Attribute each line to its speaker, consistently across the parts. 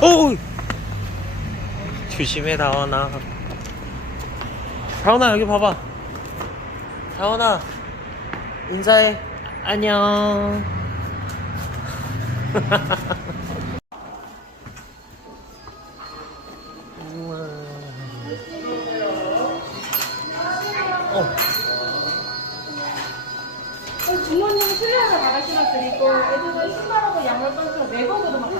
Speaker 1: 오! 조심해 다원아. 다원아 여기 봐봐. 다원아 인사해. 안녕. 어.
Speaker 2: 부모님 수련을 나가시면 드리고 애들은 신발하고 양말 떠서 매복으로만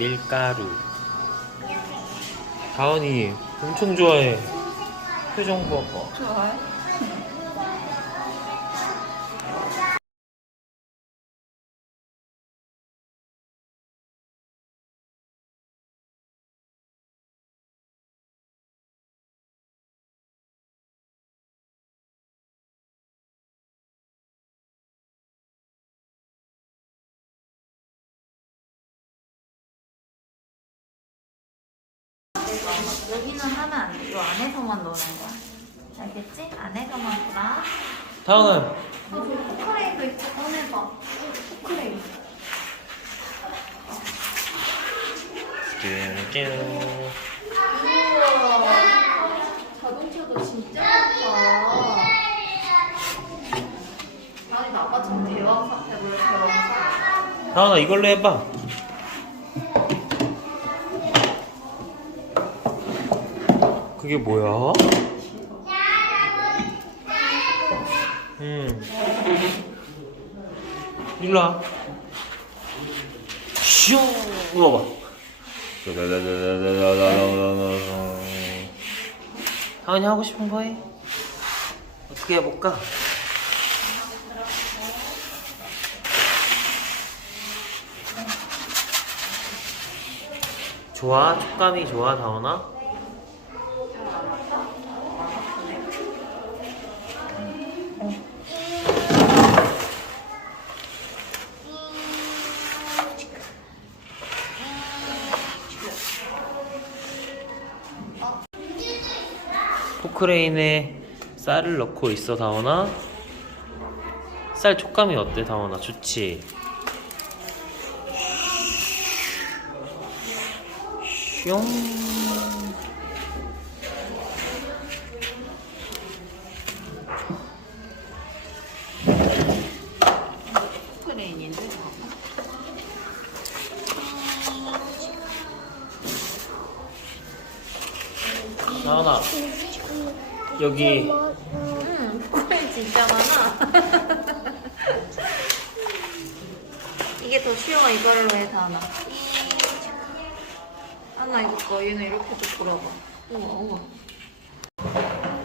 Speaker 1: 밀가루. 다원이 엄청 좋아해. 표정 봐봐.
Speaker 2: 좋아요?
Speaker 3: 여기는 하면 안 돼. 이 안에서만 넣는 거야. 알겠지? 안에서만 돌아.
Speaker 1: 다원아
Speaker 3: 포크레인도 있고 꺼내봐. 포크레인.
Speaker 1: 뚠뚠.
Speaker 3: 자동차도 진짜 많다. 아니 나 아까 전 대왕 사태로 대왕 사.
Speaker 1: 다원아 이걸로 해봐. 그게 뭐야? 음. 일로 와. 슝! 이거 봐. 다원이 하고 싶은 거 해. 어떻게 해볼까? 좋아? 촉감이 좋아, 다원아? 포크레인에 쌀을 넣고 있어, 다원아? 쌀 촉감이 어때, 다원아? 좋지? 슝. 여기
Speaker 3: 응, 포크레인 진짜 많아. 이게 더 쉬워 이걸로 해 다나. 하나 이거 거 얘는 이렇게도 돌아봐. 우와 우와.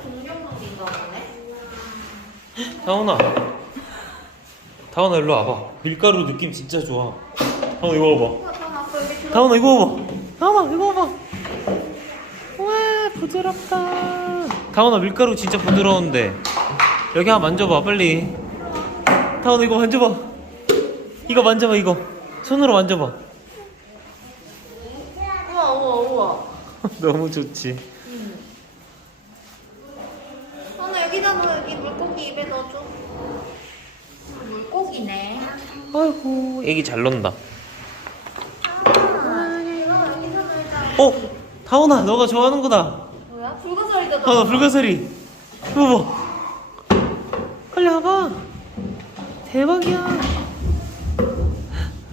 Speaker 3: 공룡놀이인가 보네.
Speaker 1: 다원아 다원아 일로 와봐 밀가루 느낌 진짜 좋아 다원아 이거 봐봐
Speaker 3: 우와 다나 아까 여기 들어.
Speaker 1: 다원아 이거 봐봐 다원아 이거 봐봐 와 부드럽다 다원아 밀가루 진짜 부드러운데 여기 한번 만져봐 빨리 다원아 이거 만져봐 이거 만져봐 이거 손으로 만져봐
Speaker 3: 우와 우와 우와.
Speaker 1: 너무 좋지
Speaker 3: 하나 여기다 넣어 여기 물고기 입에 넣어줘. 물고기네.
Speaker 1: 아이고 애기 잘 논다
Speaker 3: 아, 이거 여기서 놀자.
Speaker 1: 어 다원아 너가 좋아하는 거다? 다원아 불가사리. 이거 봐 빨리 와봐. 대박이야.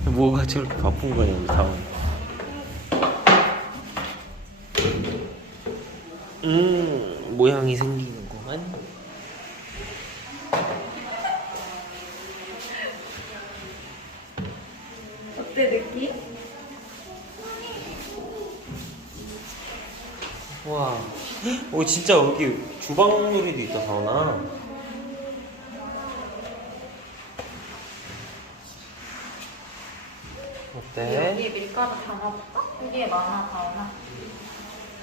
Speaker 1: 뭐가 저렇게 바쁜 거냐 우리 다원. 음 모양이 생기 오 진짜 여기 주방 놀이도 있다 다원아. 어때?
Speaker 3: 여기에 밀가루 담아볼까? 여기에 많아 다오나.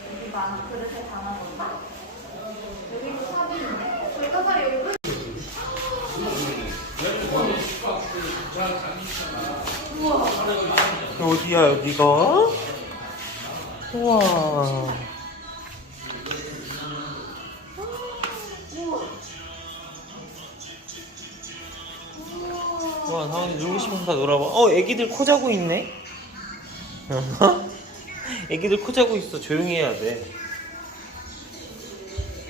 Speaker 3: 여기 많아 그릇에 담아볼까? 여기도 사비인데? 불가사리 여기 끝.
Speaker 1: 어디야 여기가? 우와. 놀아봐. 다원이 놀고 싶으면 다 놀아봐. 어, 애기들 코 자고 있네? 애기들 코 자고 있어. 조용히 해야 돼.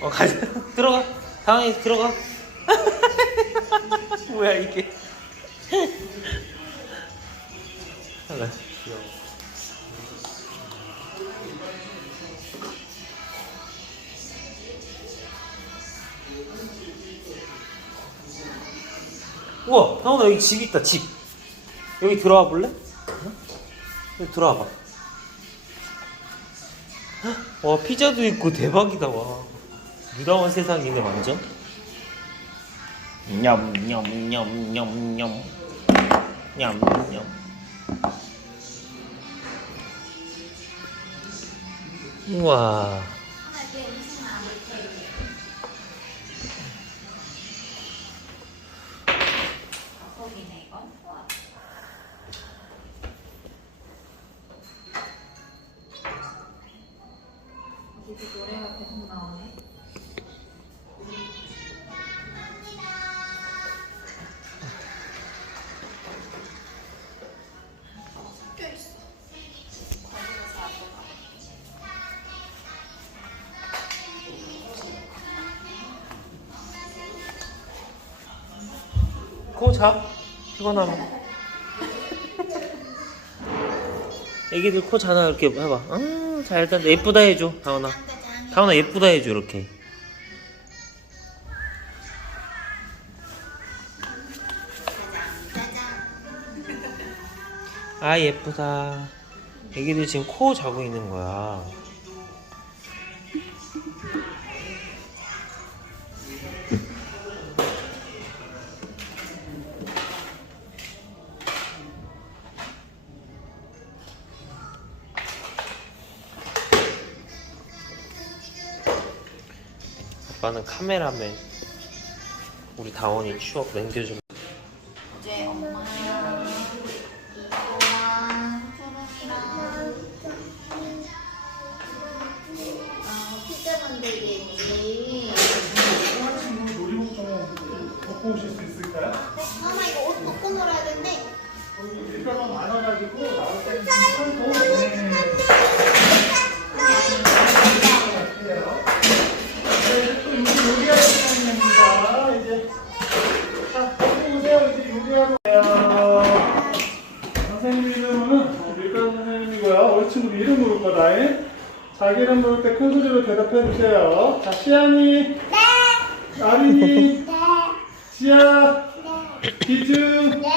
Speaker 1: 어, 가자. 들어가. 다원이 들어가. 뭐야, 이게. 아, 귀여워. 우와, 다원아 여기 집 있다, 집. 여기 들어와 볼래? 응? 여기 들어와 봐. 와, 피자도 있고 대박이다, 와. 무다운 세상이네, 완전. 냠냠냠냠냠. 냠냠. 우와.
Speaker 3: 속이네 이건. 와. 여기서 노래가 계속 나오네.
Speaker 1: 코 자. 피곤하면. 애기들 코 자나 이렇게 해봐. 음, 잘 잤다. 예쁘다 해줘, 다원아. 다원아 예쁘다 해줘 이렇게. 아 예쁘다. 애기들 지금 코 자고 있는 거야. 아빠는 카메라맨. 우리 다원이 추억 남겨줘.
Speaker 3: 어제 엄마랑 이거랑 어, 피자 만들기? 엄마 이거 옷 벗고 놀아야 된대.
Speaker 4: 일단은 많아가지고 나올 때는 좀 대답해 주세요. 자, 시안이. 네. 아린이. 네. 지아. 네. 기주. 네.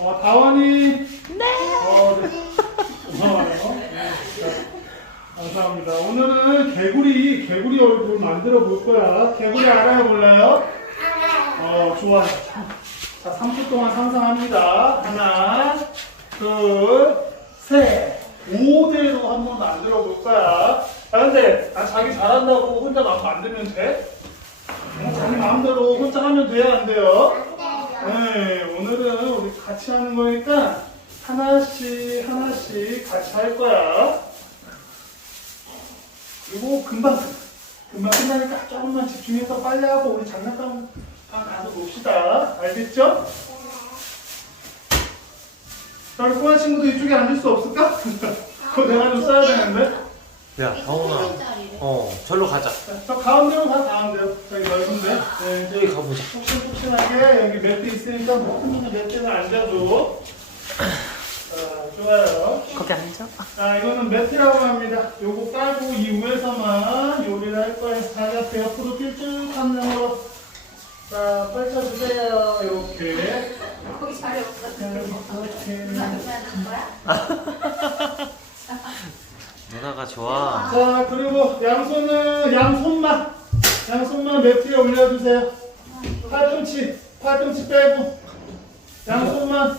Speaker 4: 어, 다원이. 네. 어, 네. 고마워요. 자, 감사합니다. 오늘은 개구리, 개구리 얼굴 만들어 볼 거야. 개구리 알아요, 몰라요? 어, 좋아. 자, 3초 동안 상상합니다. 하나, 둘, 셋. 5대로 한번 만들어 볼 거야. 아, 근데, 아, 자기 잘한다고 혼자 막 만들면 돼? 어, 자기 마음대로 혼자 하면 돼요, 안 돼요? 네, 오늘은 우리 같이 하는 거니까 하나씩 하나씩 같이 할 거야. 그리고 금방 금방 끝나니까 조금만 집중해서 빨리 하고 우리 장난감 가서 놉시다. 알겠죠? 자, 우리 꼬마 친구도 이쪽에 앉을 수 없을까? 그거 내가 좀 써야 되는데.
Speaker 1: 야, 다원아. 어, 절로 가자.
Speaker 4: 자, 저 가운데로 가, 가운데로. 저기 넓은데. 네,
Speaker 1: 여기 가보자.
Speaker 4: 푹신푹신하게 여기 매트 있으니까 푹신푹신 매트에 앉아도 자, 좋아요.
Speaker 1: 거기 앉아.
Speaker 4: 자, 이거는 매트라고 합니다. 요거 깔고 이 위에서만 요리를 할 거예요. 다 같이 옆으로 길쭉한 면으로 자, 펼쳐주세요. 이렇게.
Speaker 3: 거기 자리 없어.
Speaker 4: 이렇게.
Speaker 3: 그러는 거야?
Speaker 1: 누나가 좋아.
Speaker 4: 자, 그리고 양손은 양손만 양손만 매트에 올려주세요. 팔꿈치, 팔꿈치 빼고 양손만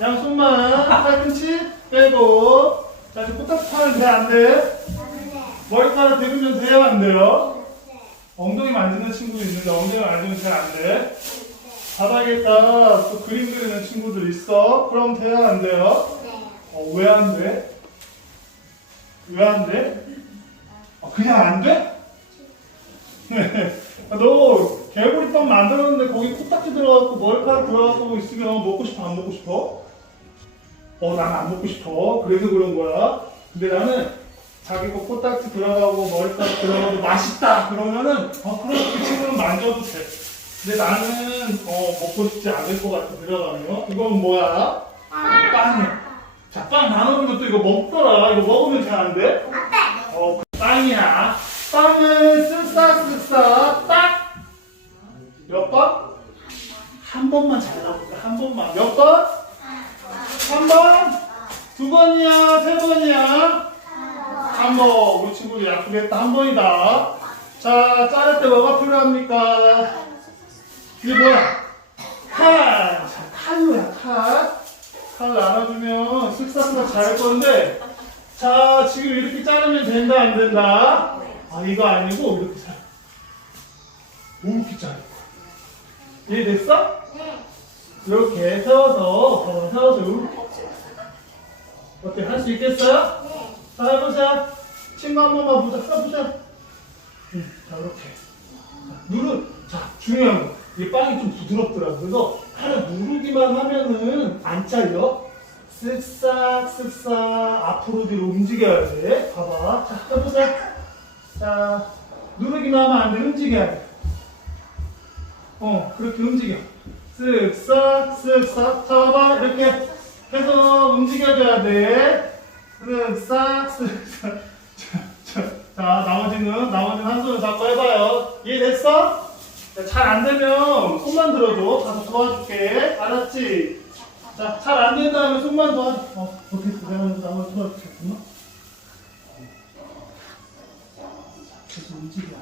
Speaker 4: 양손만 팔꿈치 빼고 자, 이제 코딱지파는 돼안 돼? 머리카락 대면 돼요 안 돼요? 엉덩이 만지는 친구도 있는데 엉덩이 만지면 잘 안 돼. 바닥에다가 또 그림 그리는 친구들 있어. 그럼 돼요 안 돼요? 어, 왜 안 돼? 왜 안 돼? 아, 그냥 안 돼? 네. 너 개구리빵 만들었는데 거기 코딱지 들어가고 머리카락 들어가고 있으면 먹고 싶어 안 먹고 싶어? 어, 난 안 먹고 싶어. 그래서 그런 거야. 근데 나는 자기 거 코딱지 들어가고 머리카락 들어가고 맛있다. 그러면은 어, 그럼 그 친구는 만져도 돼. 근데 나는 어, 먹고 싶지 않을 것 같아 들어가면. 이건 뭐야? 빵이야. 자, 빵 나눠준 것도 이거 먹더라. 이거 먹으면 잘 안 돼? 어, 빵이야. 빵을 쓱싹쓱싹 딱. 몇 번? 한 번만 잘 나올게. 한 번만. 몇 번? 한 번? 두 번이야? 세 번이야? 한 번. 우리 친구 약속했다. 한 번이다. 자, 자를 때 뭐가 필요합니까? 이게 뭐야? 칼. 자, 칼로야, 칼. 칼 쓱싹쓱싹 자를 건데, 자, 지금 이렇게 자르면 된다, 안 된다? 아, 이거 아니고, 이렇게 자. 이렇게 거야. 이해됐어? 이렇게 세워서, 어, 세워서 이렇게. 어때? 할수 있겠어요? 자, 해보자. 친구 한 번만 보자. 해보자. 응, 자, 이렇게. 자, 누르. 자, 중요한 거. 이 빵이 좀 부드럽더라. 그래서 하나 누르기만 하면은 안 잘려. 쓱싹, 쓱싹, 앞으로 뒤로 움직여야 돼. 봐봐. 자, 해보자. 자, 누르기만 하면 안 돼. 움직여야 돼. 어, 그렇게 움직여. 쓱싹, 쓱싹. 잡아. 이렇게 해서 움직여줘야 돼. 쓱싹, 쓱싹. 자, 자, 자, 나머지는, 나머지는 한 손을 잡고 해봐요. 이해됐어? 잘 안 되면 손만 들어줘. 가서 도와줄게. 알았지? 자, 잘 안 된다면 손만 도와줘. 어, 먼저 나머지 도와줄게. 엄마? 계속 움직여.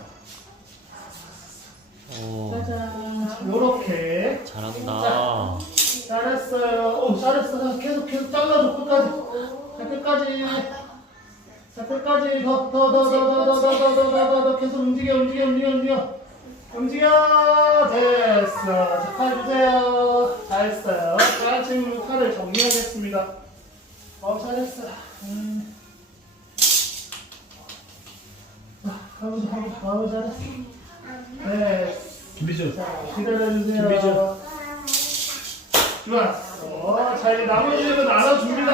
Speaker 1: 오,
Speaker 4: 짜잔. 요렇게.
Speaker 1: 잘한다.
Speaker 4: 잘했어요. 오, 잘했어. 자, 계속, 계속 잘라줘. 끝까지. 자, 끝까지. 자, 끝까지. 더, 더, 더, 더, 더, 더, 더, 더, 더, 더, 더, 계속 움직여, 움직여, 움직여, 움직여. 움직여. 됐어. 자, 칼 주세요. 잘했어요. 다른 친구 칼을 정리하겠습니다. 어, 잘했어. 음. 자, 가보자, 가보자, 가보자. 잘했어. 네.
Speaker 1: 준비죠.
Speaker 4: 자, 기다려주세요. 좋았어. 자, 이제 나머지 재료 나눠줍니다.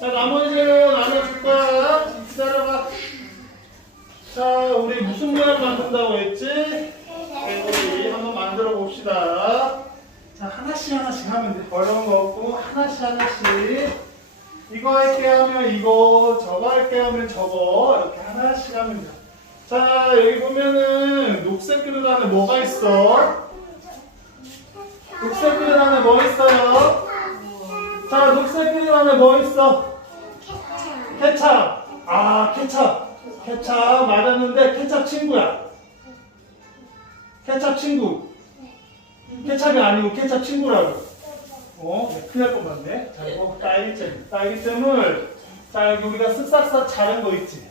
Speaker 4: 자, 나머지 재료 나눠줄 거야. 기다려봐. 자, 우리 무슨 모양 만든다고 했 돼. 자, 여기 보면은 녹색 그릇 안에 뭐가 있어? 녹색 그릇 안에 뭐 있어요? 자, 녹색 그릇 안에 뭐 있어? 케찹. 아, 케찹. 케찹 맞았는데 케찹 친구야. 케찹 친구. 케찹이 아니고 케찹 친구라고. 어? 네, 큰일 날 뻔봤네. 자, 이거 딸기잼. 딸기잼을 자, 여기 우리가 쓱싹싹 자른 거 있지?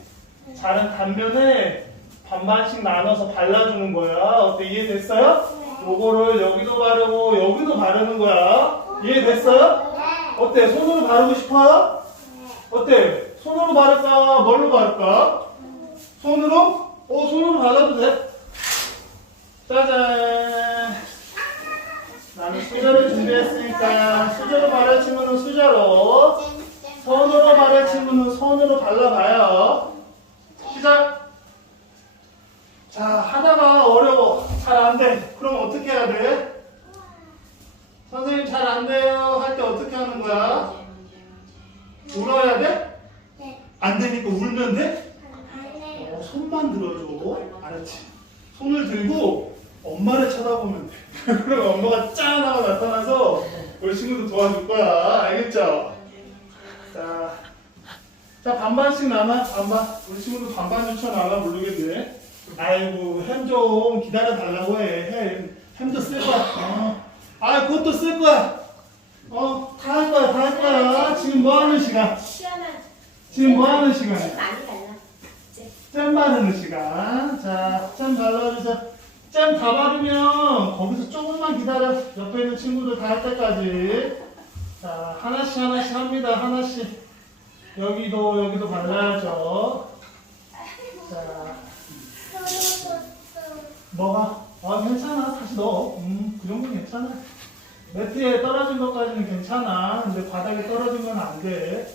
Speaker 4: 자른 단면에 반반씩 나눠서 발라주는 거야. 어때? 이해됐어요? 요거를 여기도 바르고 여기도 바르는 거야. 이해됐어요? 어때? 손으로 바르고 싶어요? 어때? 손으로 바를까? 뭘로 바를까? 손으로? 어, 손으로 발라도 돼. 짜잔. 나는 수저를 준비했으니까 수저로 바를 친구는 수저로 손으로 바를 친구는 손으로 발라봐요. 시작. 자, 하다가 어려워. 잘 안 돼. 그럼 어떻게 해야 돼? 선생님 잘 안 돼요. 할 때 어떻게 하는 거야? 울어야 돼? 안 되니까 울면 돼? 어, 손만 들어줘. 알았지? 손을 들고 엄마를 쳐다보면 돼. 그럼 엄마가 짠 하고 나타나서 우리 친구도 도와줄 거야. 알겠죠? 자, 자 반반씩 나눠. 반반. 우리 친구도 반반 나눠 모르겠네. 아이고 햄 좀 기다려 달라고 해. 햄 햄도 쓸 거야. 어. 아 그것도 쓸 거야. 어, 다 할 거야, 다 할 거야. 지금 뭐 하는 시간? 지금 뭐 하는 시간이야? 잼 바르는 시간. 자, 잼 발라주세요. 잼 다 바르면 거기서 조금만 기다려. 옆에 있는 친구들 다 할 때까지. 자, 하나씩 하나씩 합니다. 하나씩. 여기도, 여기도 발라야죠. 자, 뭐가? 아, 괜찮아. 다시 넣어. 음, 그 정도는 괜찮아. 매트에 떨어진 것까지는 괜찮아. 근데 바닥에 떨어진 건 안 돼.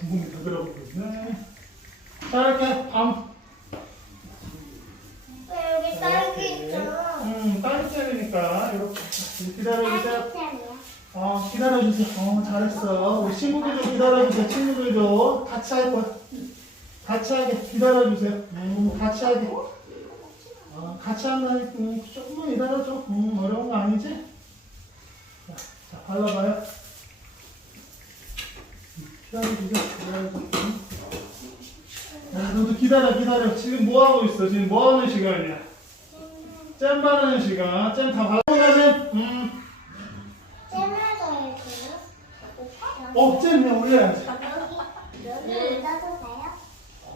Speaker 4: 구멍이 더 들어가고 있네. 자, 이렇게 밤.
Speaker 5: 왜 여기 딸기 있죠?
Speaker 4: 음, 딸기잼이니까 이렇게 기다려주세요.
Speaker 5: 딸기잼이야.
Speaker 4: 어, 기다려주세요. 어, 잘했어. 우리 친구들도 기다려주세요. 친구들도 같이 할 거야. 같이 하게 기다려주세요. 음, 같이 하게. 어, 같이 한다니까 음, 조금만 기다려줘. 음, 어려운 거 아니지? 자, 자 발라봐요. 기다려주세요. 기다려줘. 음. 야, 너도 기다려, 기다려. 지금 뭐 하고 있어? 지금 뭐 하는 시간이야? 잼 바르는 시간. 잼다 바르면, 음.
Speaker 5: 잼을 더해줘요.
Speaker 4: 위에 올려야지.
Speaker 5: 여기 올려도 돼요?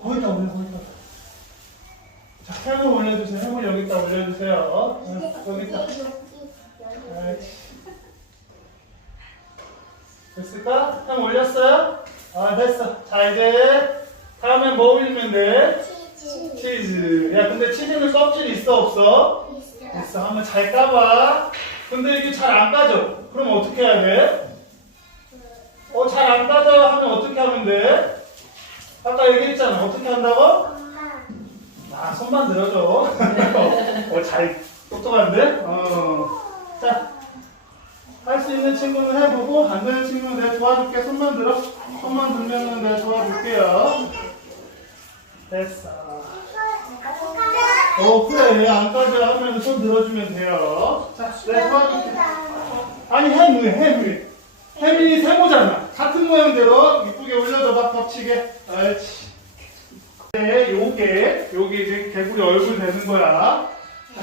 Speaker 4: 거기다 올려, 거기다. 자, 해물 올려주세요. 해물 여기다 올려주세요. 응, 여기다.
Speaker 5: 여기.
Speaker 4: 아이씨. 됐을까? 해물 올렸어요? 아, 됐어. 자, 이제 다음엔 뭐 올리면 돼?
Speaker 5: 치즈.
Speaker 4: 치즈. 야, 근데 치즈는 껍질 있어, 없어?
Speaker 5: 있어.
Speaker 4: 한번 잘 까봐. 근데 이게 잘 안 까져. 그럼 어떻게 해야 돼? 어, 잘안 까져 하면 어떻게 하면 돼? 아까 얘기했잖아. 어떻게 한다고? 아, 손만 들어줘. 어, 잘, 똑똑한데? 어. 자, 할 수 있는 친구는 해보고, 안 되는 친구는 내가 도와줄게. 손만 들어. 손만 들면은 내가 도와줄게요. 됐어. 어, 그래. 안 까져 하면 손 들어주면 돼요. 자, 내가 도와줄게. 아니, 햄 위에, 햄위 에. 햄이 세모잖아. 같은 모양대로 이쁘게 올려줘봐, 겹치게. 옳지. 네, 요게, 요게 이제 개구리 얼굴 되는 거야. 자,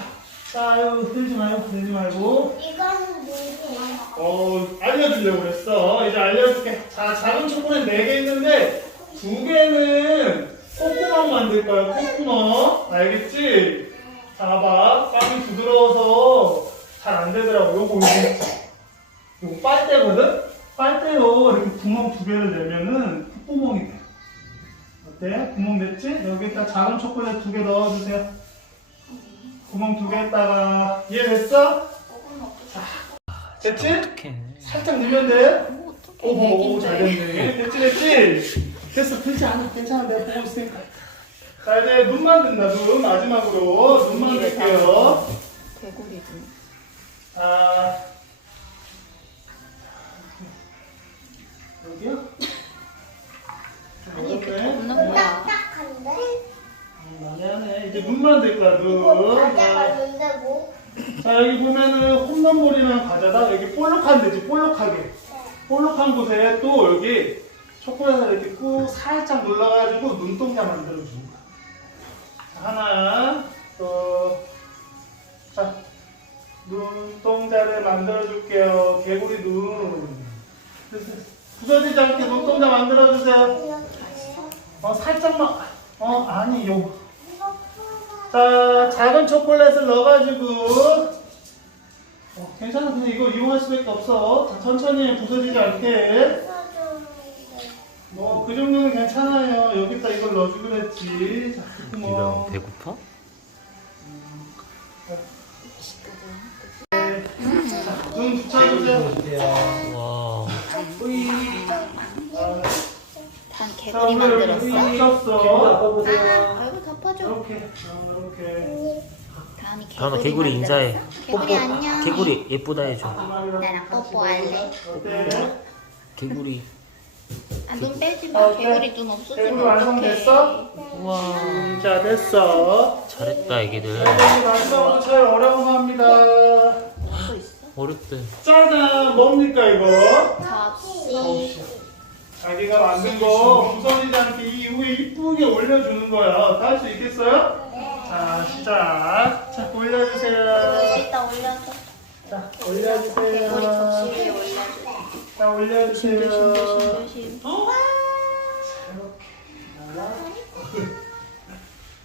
Speaker 4: 자, 아유, 들지 말고, 들지 말고.
Speaker 5: 이거는 뭐예요?
Speaker 4: 어, 알려주려고 그랬어. 이제 알려줄게. 자, 작은 초콜릿 4개 있는데, 두 개는 콧구멍 만들 거야, 콧구멍. 알겠지? 자, 봐봐. 빵이 부드러워서 잘 안 되더라고. 요거, 이게. 요거 빨대거든? 빨대로 이렇게 구멍 두 개를 내면은 콧구멍이 돼. 어때? 구멍 냈지? 여기다 작은 초콜릿 두 개 넣어주세요. 구멍 두 개에다가 이해됐어? 됐지?
Speaker 1: 어떡해.
Speaker 4: 살짝 넣으면 돼. 오호, 잘 됐네. 됐지, 됐지? 됐어, 들지 않아. 괜찮아. 내가 보고 있으니까. 자, 이제 눈 만 든다, 눈. 마지막으로. 눈 만들게요.
Speaker 3: 개구리 좀.
Speaker 4: 아. 만들 거야,
Speaker 5: 이거
Speaker 4: 눈.
Speaker 5: 과자가
Speaker 4: 자,
Speaker 5: 있는데 뭐?
Speaker 4: 자, 여기 보면은 홈런볼이랑 과자다. 여기 볼록한 데지, 볼록하게. 볼록한 곳에 또 여기 초콜릿을 이렇게 꾹 살짝 눌러가지고 눈동자 만들어주는 거야. 자, 하나, 또, 자, 눈동자를 만들어줄게요. 개구리 눈. 부서지지 않게 눈동자 만들어주세요. 어, 살짝만, 어, 아니, 요. 자, 작은 초콜릿을 넣어가지고, 어, 괜찮아. 근데 이거 이용할 수밖에 없어. 자, 천천히 부서지지 않게. 뭐, 그 정도는 괜찮아요. 여기다 이걸 넣어주기로 했지. 자, 그
Speaker 1: 네가
Speaker 4: 구멍.
Speaker 1: 배고파?
Speaker 4: 자, 눈 붙여주세요.
Speaker 1: 와.
Speaker 4: 아,
Speaker 3: 단
Speaker 4: 자,
Speaker 3: 개구리
Speaker 4: 오늘
Speaker 3: 만들었어.
Speaker 4: 붙였어.
Speaker 3: 아이고 덮어줘.
Speaker 4: 이렇게, 이렇게.
Speaker 3: 다은이 개구리
Speaker 1: 개구리 인사해.
Speaker 3: 만들었어? 개구리 안녕.
Speaker 1: 개구리 예쁘다 해줘.
Speaker 3: 나랑 뽀뽀할래.
Speaker 4: 어때?
Speaker 1: 개구리.
Speaker 3: 아 눈 빼지 마.
Speaker 4: 어때?
Speaker 3: 개구리 눈
Speaker 4: 개구리
Speaker 3: 없어지면
Speaker 4: 완성됐어?
Speaker 3: 어떡해.
Speaker 1: 우와.
Speaker 4: 음, 자, 됐어.
Speaker 1: 잘했다 애기들.
Speaker 4: 여기 마지막으로 제일 어려운 겁니다.
Speaker 3: 또 있어?
Speaker 1: 어렵대.
Speaker 4: 짜잔! 뭡니까, 이거?
Speaker 3: 접시.
Speaker 4: 자기가 만든 거 부서지지 않게 이 위에 이쁘게 올려주는 거야. 다 할 수 있겠어요? 자, 시작. 자, 올려주세요.
Speaker 3: 이따 올려줘.
Speaker 4: 자,
Speaker 3: 개구리 접시 위에
Speaker 4: 올려주세요. 자, 올려주세요.
Speaker 3: 조심 조심.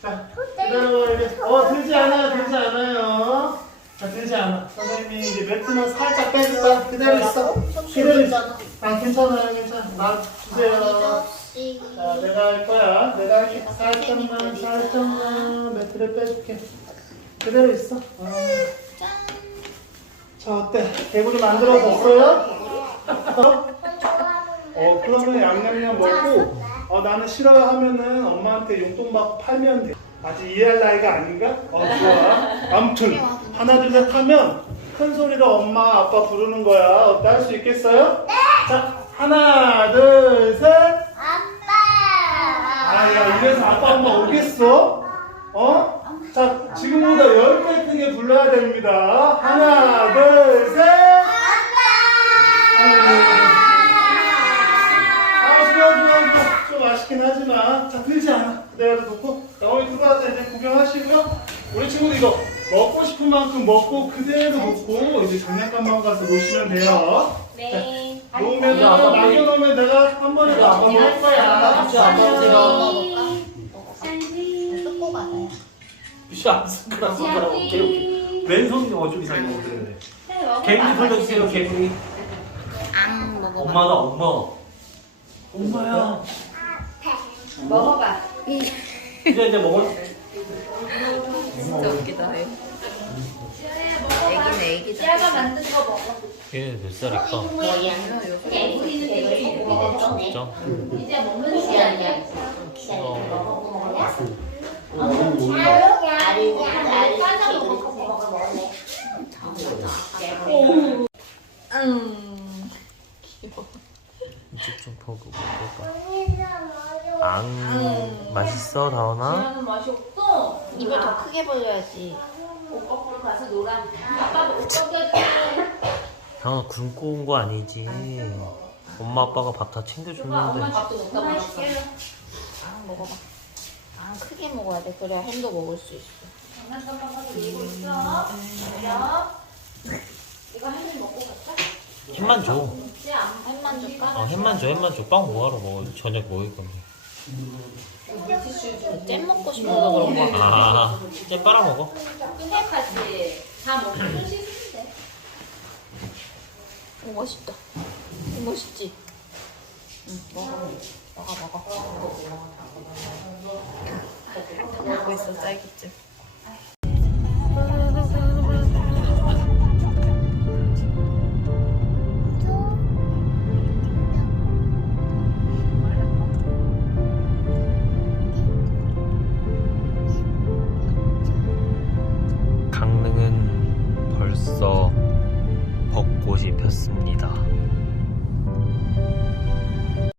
Speaker 4: 자, 기다려봐, 이제. 어, 들지 않아요, 들지 않아요. 자, 들지 않아. 선생님이 이제 매트만 살짝 빼줄까? 기다려 있어. 기다려 있어. 아, 괜찮아요, 괜찮아. 나 주세요. 자, 내가 할 거야. 내가 할게. 살짝만, 살짝만 매트를 빼줄게. 그대로 있어. 어. 자 어때? 개구리 만들어졌어요? 어 그러면 양념냥 먹고 어 나는 싫어 하면은 엄마한테 용돈 받고 팔면 돼. 아직 이해할 나이가 아닌가? 어 좋아. 아무튼 하나 둘 셋 하면 큰 소리로 엄마 아빠 부르는 거야. 어때 할 수 있겠어요? 네. 자 하나 둘 셋.
Speaker 5: 아빠.
Speaker 4: 아야 이래서 아빠 엄마 오겠어? 어? 자 지금보다 10배 크게 불러야 됩니다. 하나 둘 셋. 아 좋아 좋아 좋아 좀 아쉽긴 하지만 자 들지 않아 그대로 놓고 자 어머니 들어와서 이제 구경하시고요 우리 친구들 이거 먹고 싶은 만큼 먹고 그대로 놓고 이제 장난감만 가서 놓으시면 돼요.
Speaker 3: 네.
Speaker 4: 자, 놓으면 남겨놓으면 내가 한 번에 다 아빠 먹을 거야.
Speaker 3: 뜯고 가세요.
Speaker 1: 안 숟가락 숟가락 오케이 오케이. 왼손이 어좀 이상해 그래 개구리 돌려주세요 개구리.
Speaker 3: 안 먹어봐.
Speaker 1: 엄마다 엄마. 엄마야.
Speaker 3: 먹어봐.
Speaker 1: 이제 이제 먹을
Speaker 3: 진짜 웃기다. 얘. 애기네 애기다. 얘가 만든 거 먹어.
Speaker 1: 얘몇 살일까?
Speaker 3: 애기는 먹어.
Speaker 1: 진짜?
Speaker 3: 이제 먹는 시간이야.
Speaker 1: 귀여워
Speaker 3: 음.
Speaker 1: 이쪽 좀 보고 먹을까? 앙 맛있어 다원아?
Speaker 3: 나는 맛이 없어. 벌려야지. 옷 거꾸로 가서 놀아. 아빠가 옷 벗겨줘.
Speaker 1: 다원아 굶고 온 거 아니지 엄마 아빠가 밥다 챙겨줬는데
Speaker 3: 밥도 못 먹었어. 아 먹어봐. 아 크게 먹어야 돼. 그래야 햄도 먹을 수 있어. 장난감만 들고 있어. 그래요? 이거 햄 먹고 갈까?
Speaker 1: 햄만 줘
Speaker 3: 햄만 줄까?
Speaker 1: 어, 햄만 줘 햄만 줘 빵 뭐하러 먹어 저녁 먹을 건데
Speaker 3: 잼 먹고 싶어서 그런 거야.
Speaker 1: 아쟤 빨아 먹어
Speaker 3: 생각하지. 다 먹고 좀 씻으면 돼. 오 멋있다. 오, 멋있지? 응 먹어. 먹어 먹어. 다 먹고 있어 딸기잼.